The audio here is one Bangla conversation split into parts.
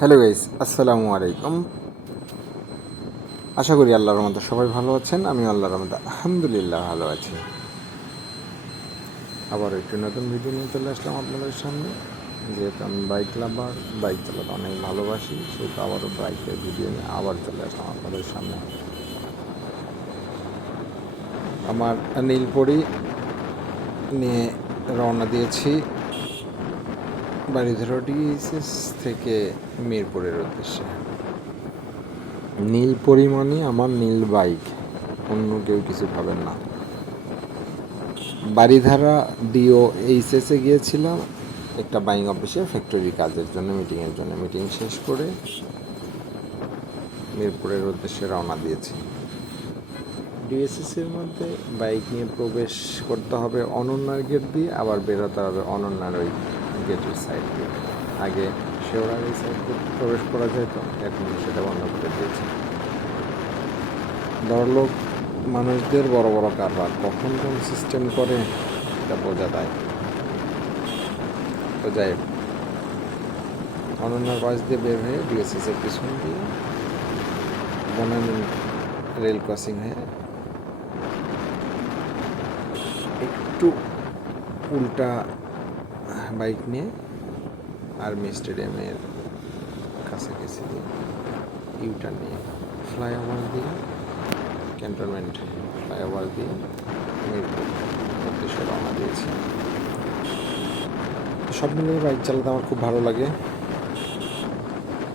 হ্যালো গাইস, আসসালামু আলাইকুম। আশা করি আল্লাহর রহমতে সবাই ভালো আছেন। আমি আল্লাহর রহমতে আলহামদুলিল্লাহ ভালো আছি। আবার একটি নতুন ভিডিও নিয়ে চলে আসলাম আপনাদের সামনে। যেহেতু আমি বাইক লাভার, বাইক চালাতে অনেক ভালোবাসি, সেহেতু আবারও বাইকের ভিডিও নিয়ে আবার চলে আসলাম আপনাদের সামনে। আমার নীলপরি নিয়ে রওনা দিয়েছি বাড়িধরা ডিএসএস থেকে মিরপুরের উদ্দেশ্যে। নীল পরিমাণই আমার নীল বাইক, অন্য কেউ কিছু ভাবেন না। বাড়িধারা ডিও এইচএসে গিয়েছিলাম একটা বাইং অফিসে ফ্যাক্টরি কাজের জন্য, মিটিংয়ের জন্য। মিটিং শেষ করে মিরপুরের উদ্দেশ্যে রওনা দিয়েছি। ডিএসএসের মধ্যে বাইক নিয়ে প্রবেশ করতে হবে অনন্যার গেট দিয়ে, আবার বেরোতে হবে অনন্যার ওই গেটের সাইড দিয়ে। আগে শেওড়ার এই সাইড দিয়ে প্রবেশ করা যেত, এখন সেটা বন্ধ করে দিয়েছে। বড়লোক মানুষদের বড় বড় কারবার কখন কোন সিস্টেম করে এটা বোঝা যায়। তো যাই হোক, অনন্যার পাশ দিয়ে বের হয়ে ডিএসএসের পিছন দিয়ে বনানী রেল ক্রসিং হয়ে একটু উল্টা বাইক নিয়ে আর্মি স্টেডিয়ামের কাছাকাছি দিয়ে ইউটার্ন নিয়ে ফ্লাইওভার দিয়ে, ক্যান্টনমেন্ট ফ্লাইওভার দিয়ে মিরপুর উদ্দেশ্যে রওনা দিয়েছি। সব মিলিয়ে বাইক চালাতে আমার খুব ভালো লাগে।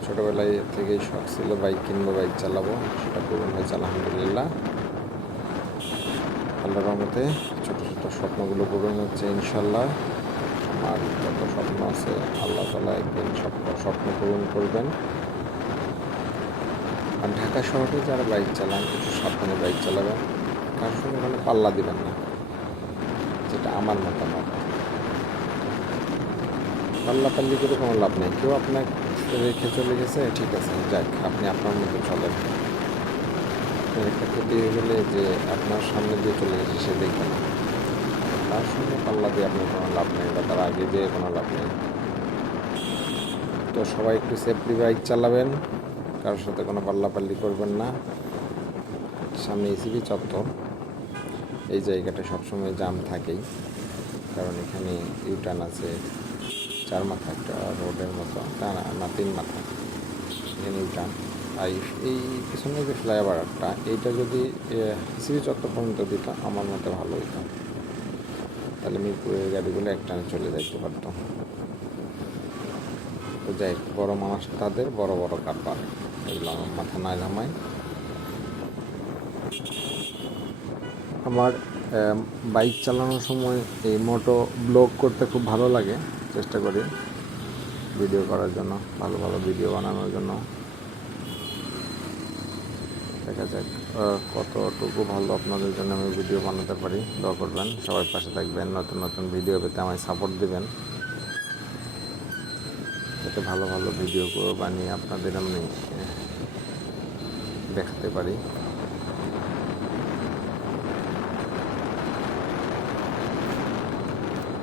ছোটোবেলায় থেকেই শখ ছিল বাইক কিনবো, বাইক চালাবো, সেটা পূরণ হয়েছে আলহামদুলিল্লাহ। আল্লাহর রহমতে ছোটো ছোটো স্বপ্নগুলো পূরণ হচ্ছে ইনশাল্লাহ। আমার যত স্বপ্ন আছে আল্লাহ তাআলা একদিন স্বপ্ন পূরণ করবেন। আর ঢাকা শহরে যারা বাইক চালান একটু সাবধানে বাইক চালাবেন, কারোর সঙ্গে কোনো পাল্লা দিবেন না, যেটা আমার মতামত। পাল্লাপাল্লি করে কোনো লাভ নেই। কেউ আপনাকে রেখে চলে গেছে, ঠিক আছে, যাক, আপনি আপনার মতো চলেন। আপনার একটা ক্ষতি হয়ে গেলে যে আপনার সামনে দিয়ে চলে গেছে সে দেখবে না, তার সঙ্গে পাল্লা দিয়ে আপনার কোনো লাভ নেই, বা তার আগে যেয়ে কোনো লাভ নেই। তো সবাই একটু সেফলি বাইক চালাবেন, কারোর সাথে কোনো পাল্লাপাল্লি করবেন না। সামনে ইসিবি চত্বর, এই জায়গাটা সবসময় জাম থাকেই, কারণ এখানে ইউটার্ন আছে 4 মাথা একটা রোডের মতো, না 3 মাথা, এখানে ইউটার্ন। আর এই পিছনে যে ফ্লাইওভারটা, এইটা যদি ইসিবি চত্বর পর্যন্ত দিত আমার মতে ভালো হইতো, তাহলে মিরপুরের গাড়িগুলো একটানে চলে যাইতে পারতো। তো যাই, বড় মানুষ তাদের বড় বড় কারবার, এগুলো আমার মাথা না ঘামায়। আমার বাইক চালানোর সময় এই মোটো ব্লগ করতে খুব ভালো লাগে, চেষ্টা করি ভিডিও করার জন্য, ভালো ভালো ভিডিও বানানোর জন্য। দেখা যাক কতটুকু ভালো আপনাদের জন্য আমি ভিডিও বানাতে পারি। দোয়া করবেন, সবাই পাশে থাকবেন, নতুন নতুন ভিডিও পেতে আমায় সাপোর্ট দেবেন, যাতে ভালো ভালো ভিডিও বানিয়ে আপনাদের আমি দেখাতে পারি।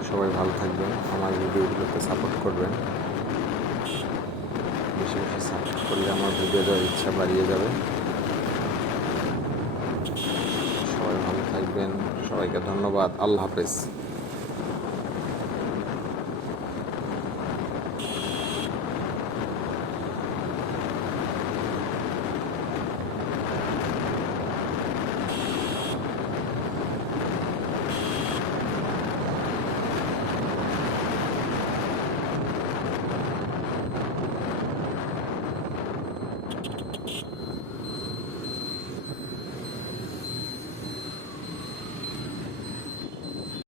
সবাই ভালো থাকবেন, আমার ভিডিওগুলোতে সাপোর্ট করবেন। বেশি বেশি সাপোর্ট করলে আমার ভিডিও দেওয়ার ইচ্ছা বাড়িয়ে যাবে। সবাই ভালো থাকবেন, সবাইকে ধন্যবাদ, আল্লাহ হাফেজ।